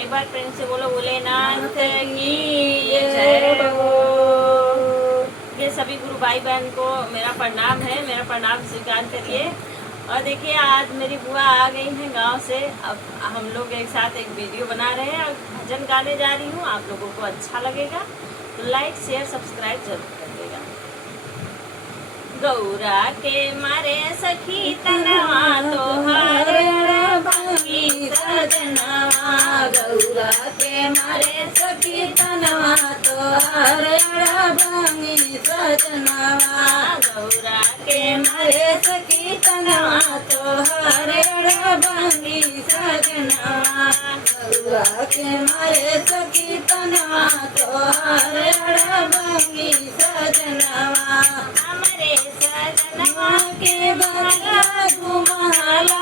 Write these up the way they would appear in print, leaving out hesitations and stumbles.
एक बार प्रेम से बोलो भोलेनाथ की जय हो। ये सभी गुरु भाई बहन को मेरा प्रणाम है, मेरा प्रणाम स्वीकार करिए। और देखिए आज मेरी बुआ आ गई हैं गांव से। अब हम लोग एक साथ एक वीडियो बना रहे हैं और भजन गाने जा रही हूँ। आप लोगों को अच्छा लगेगा तो लाइक शेयर सब्सक्राइब जरूर करिएगा। गौरा के मारे सखी तनवा तोहार बाकी सजनवा, गौरा के मारे सखी तनवा तोहार बाकी सजनवा, गौरा के मारे सखी तनवा तोहार बाकी सजनवा, गौरा के मारे सखी तनवा तोहार बाकी सजनवा, हमरे सजनवा के माला धुमाला,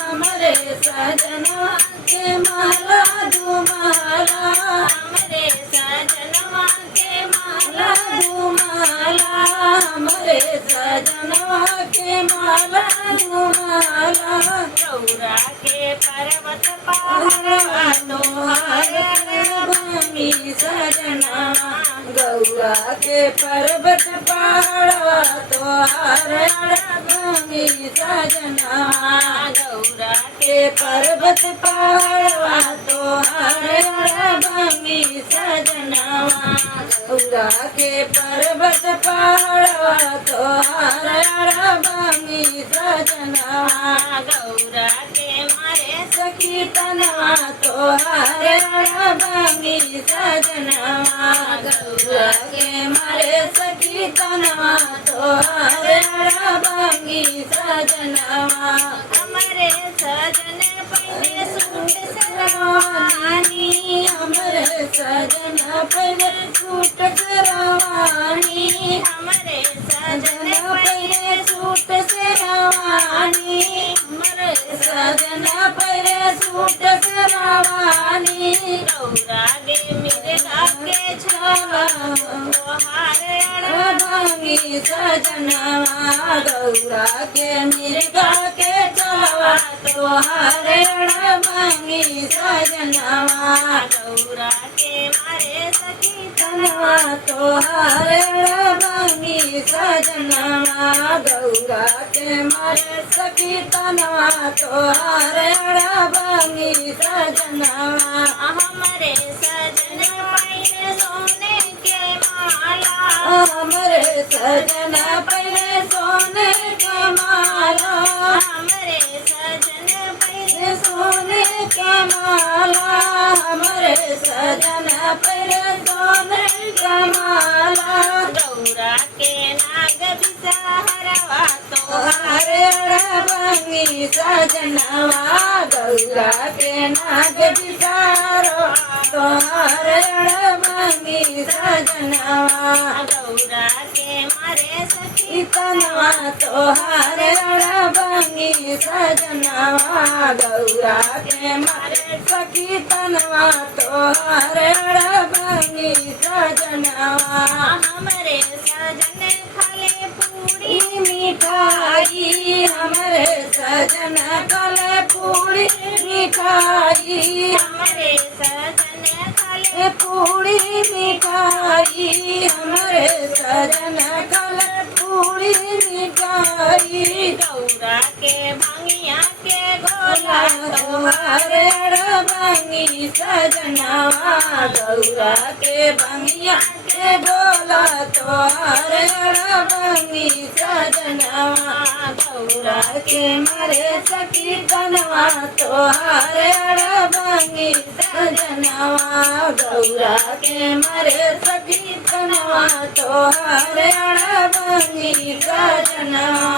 हमरे सजनवा के माला धुमाला, हमरे सजनवा के माला धुमाला, हमरे सजनवा के माला धुमाला, गौरा के पर्वत पहाड़वा तोहार भांगी सजनवा, गौरा के पर्वत पहाड़वा तोहार भांगी सजनवा, गौरा के पर्वत पहाड़वा तोहार भांगी सजनवा, गौरा के पर्वत पहाड़वा तोहार भांगी सजनवा, गौरा के मारे सखी तनवा तोहार भांगी सजनवा, गौरा के मारे सखी तनवा तोहार भांगी सजनवा, हमरे सजन पहले सूट सरवानी, हमरे सजन पहले सूट सरवानी, हमरे सजन पहले सूट सरवानी, हमरे सजन पहले सूट सरवानी, गौरा गे मेरे लागे छावा तोहार भांगी सजनवा, गौरा के मिर्गा के चलवा तोहार भांगी सजनवा, गौरा के मारे सखी तनवा तोहार भांगी सजनवा, गौरा के मारे सखी तनवा तोहार भांगी सजनवा, हमरे सजन पहले सोने के माला, हमरे सजन पहले सोने के माला, हमरे सजन पहले सोने के माला, हमरे सजन पहले सोने के माला, गौरा के नाग बिसहरवा तोहार भांगी सजनवा, गौरा के नाग बिसहरवा तोहार भांगी सजनवा, गौरा के मारे सखी तनवा तोहार भांगी सजनवा, गौरा के मारे सखी तनवा तोहार भांगी सजनवा, हमरे सजन खाले पूरी मिठाई, हमरे सजन खाले पूरी मिठाई, हमरे सजन खाले पूरी मिठाई, हमरे सजन खाले पूरी मिठाई, गौरा के भांगिया के गोला तोहार भांगी सजनवा, गौरा के भांगिया के गोला तोहार भांगी सजनवा, गौरा के मारे सखी तनवा तोहार भांगी सजनवा, गौरा के मारे सखी तनवा तोहार भांगी सजनवा।